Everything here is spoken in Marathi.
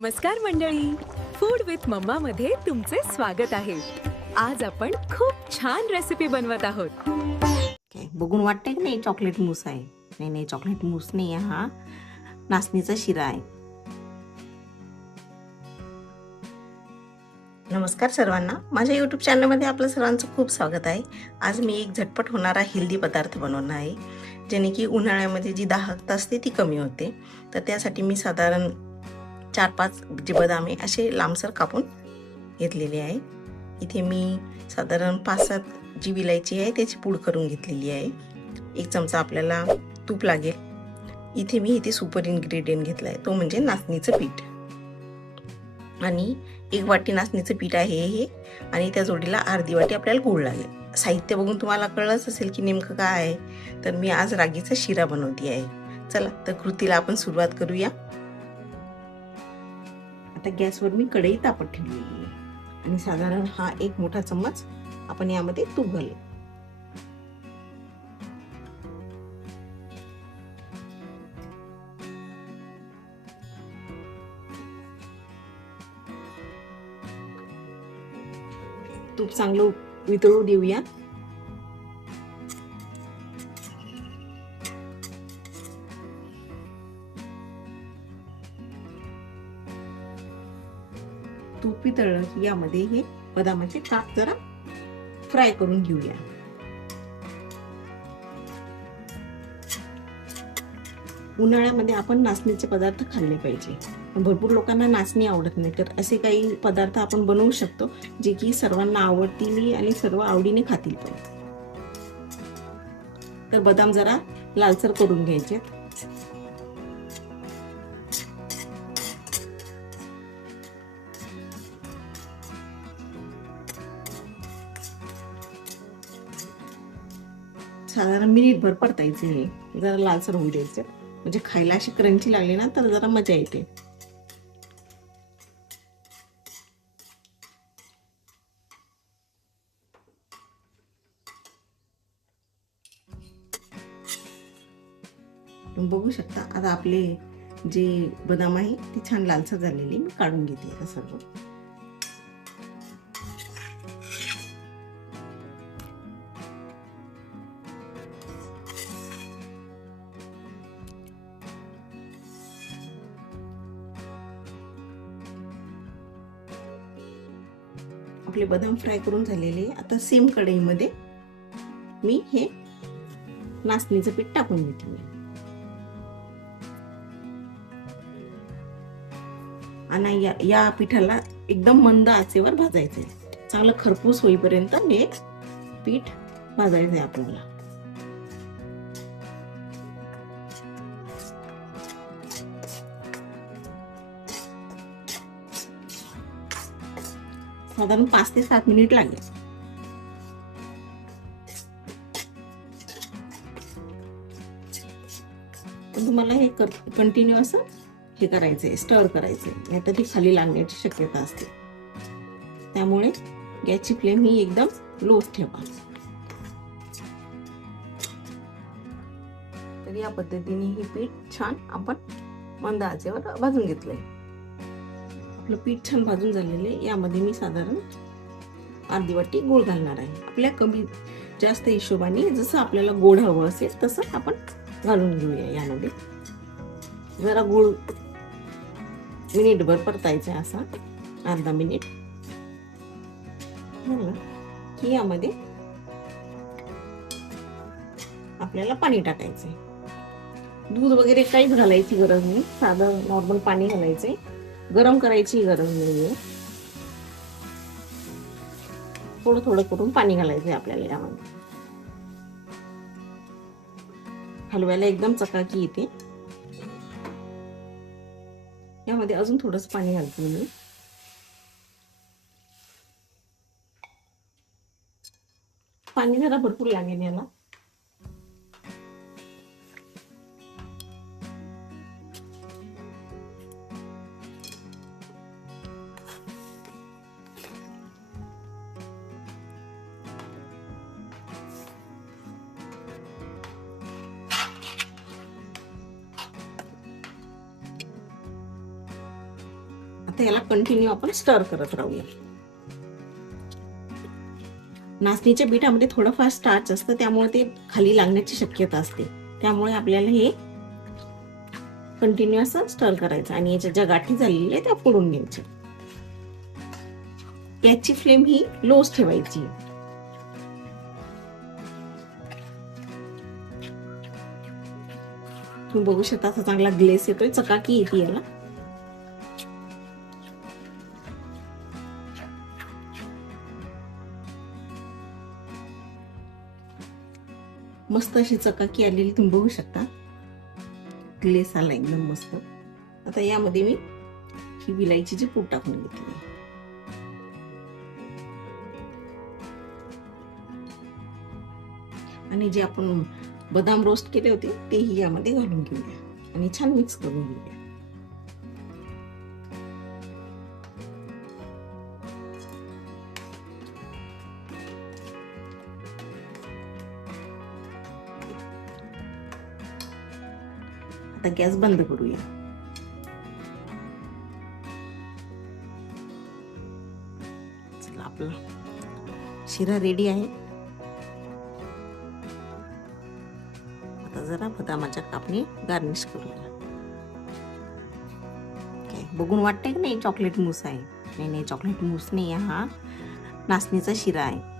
नमस्कार मंडळी, फूड विथ मम्मा मध्ये तुमचे स्वागत आहे. आज आपण खूप छान रेसिपी बनवत आहोत. काय बघून वाटतंय की नाही चॉकलेट मूस आहे. नाही नाही, चॉकलेट मूस नाही आहे, हा नाचणीचा शिरा आहे. नमस्कार सर्वांना, माझ्या यूट्यूब चॅनलमध्ये आपलं सर्वांचं खूप स्वागत आहे. आज मी एक झटपट होणारा हेल्दी पदार्थ बनवणार आहे, जेणे की उन्हाळ्यामध्ये जी दाहकता असते ती कमी होते. तर त्यासाठी मी साधारण 4-5 जे बदाम आहे असे लांबसर कापून घेतलेले आहे. इथे मी साधारण 5-7 जी विलायची आहे त्याची पूड करून घेतलेली आहे. 1 चमचा आपल्याला तूप लागेल. इथे सुपर इन्ग्रेडियंट घेतला आहे, तो म्हणजे नाचणीचं पीठ. आणि 1 वाटी नाचणीचं पीठ आहे हे, आणि त्या जोडीला अर्धी वाटी आपल्याला गूळ लागेल. साहित्य बघून तुम्हाला कळलंच असेल की नेमकं काय आहे. तर मी आज रागीचा शिरा बनवते आहे. चला तर कृतीला आपण सुरुवात करूया. आता गॅसवर मी कढई तापत ठेवलेली आहे आणि साधारण हा 1 मोठा चम्मच आपण यामध्ये तूप घालू. तूप चांगलं वितळू देऊया. तूप वितळलं की यामध्ये हे बदामाचे काप जरा फ्राय करून घेऊया. उन्हाळ्यामध्ये आपण नाचणीचे पदार्थ खाल्ले पाहिजे. भरपूर लोकांना नाचणी आवडत नाही, तर असे काही पदार्थ आपण बनवू शकतो जे की सर्वांना आवडतील आणि सर्व आवडीने खातील पण. तर बदाम जरा लालसर करून घ्यायचे. साधारण मिनिटभर परतायचे, हे जरा लालसर होऊ द्यायचे, म्हणजे खायला अशी क्रंची लागली ना तर जरा मजा येते. बघू शकता आता आपले जे बदाम आहे ती छान लालसर झालेली. मी काढून घेते आता सर्व. आपले बदाम फ्राय करून झालेले. आता सेम कढईमध्ये मी हे नाचणीचं पीठ टाकून घेते आणि या पिठाला एकदम मंद आचेवर भाजायचे. चांगलं खरपूस होईपर्यंत हे पीठ भाजायचंय आपल्याला. साधारण 5 ते 7 मिनिट लागेल. तुम्हाला हे कंटिन्यू असं हे करायचंय, स्टर करायचंय, नाहीतर ती खाली लागण्याची शक्यता असते. त्यामुळे गॅसची फ्लेम ही एकदम लोच ठेवा. तर या पद्धतीने हे पीठ छान आपण मंद आचेवर भाजून घेतलंय. आपलं पीठ छान भाजून झालेले. यामध्ये मी साधारण अर्धी वाटी गूळ घालणार आहे. आपल्या कमी जास्त हिशोबाने जसं आपल्याला गोड हवं असेल तसं आपण घालून घेऊया. यामध्ये जरा गूळ मिनिटभर परतायचा, असा अर्धा मिनिट की यामध्ये आपल्याला पाणी टाकायचंय. दूध वगैरे काहीच घालायची गरज नाही, साधं नॉर्मल पाणी घालायचंय. गरम करायची गरज नाहीये. थोडं थोडं करून पाणी घालायचंय आपल्याला यामध्ये. हलवायला एकदम चकाकी येते. यामध्ये अजून थोडंच पाणी घालते मी. पाणी जरा भरपूर लागेल याला. आता याला कंटिन्यू आपण स्टर करत राहूया. नाचणीच्या पिठामध्ये थोडंफार स्टार्च असतं, त्यामुळे ते खाली लागण्याची शक्यता असते. त्यामुळे आपल्याला हे कंटिन्यू असं स्टर करायचं आणि याच्या ज्या गाठी झालेल्या आहेत त्या फोडून घ्यायच्या. याची फ्लेम ही लोच ठेवायची. तुम्ही बघू शकता असा चांगला ग्लेस येतोय, चकाकी येते याला. मस्त अशी चकाकी आलेली तुम्ही बघू शकता. ग्लेस आला एकदम मस्त. आता यामध्ये मी ही विलायचीची पूड टाकून घेतली. आणि जे आपण बदाम रोस्ट केले होते तेही यामध्ये घालून घेऊया आणि छान मिक्स करून घेऊया. आता गॅस बंद करूया. चला, आपला शिरा रेडी आहे. आता जरा बदामाच्या कापणी गार्निश करूया. काय बघून वाटतंय की नाही चॉकलेट मूस आहे? नाही, चॉकलेट मूस नाही, हा नाचणीचा शिरा आहे.